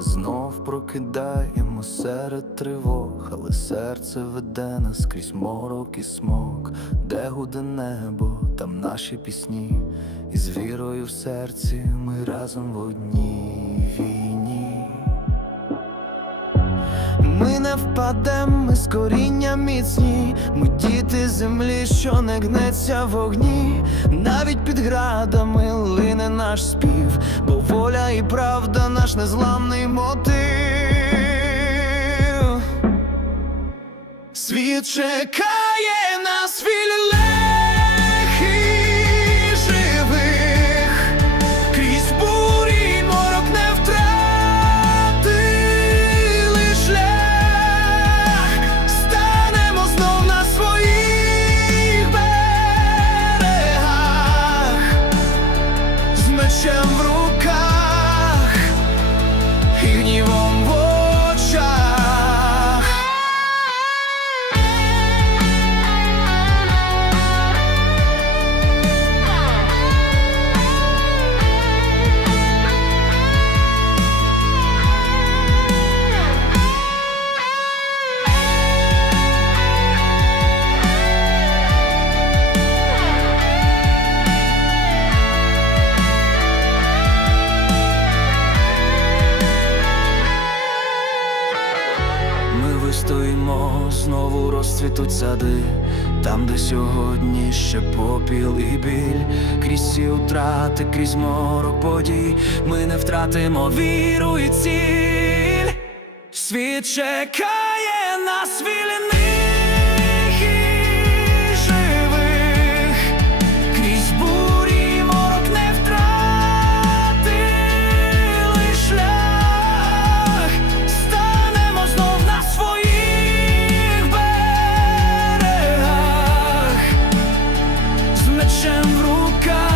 Знов прокидаємо серед тривог, але серце веде нас крізь морок і смок, де гуде небо, там наші пісні, і з вірою в серці ми разом в одній війні. Ми не впадем, ми з коріння міцні, ми діти землі, що не гнеться в огні, навіть під градами наш спів, бо воля і правда наш незламний мотив. Світ чекає нас вільних з в вистоїмо, знову розцвітуть сади, там, де сьогодні ще попіл і біль, крізь всі утрати, крізь морок подій, ми не втратимо віру і ціль. Світ чекає God.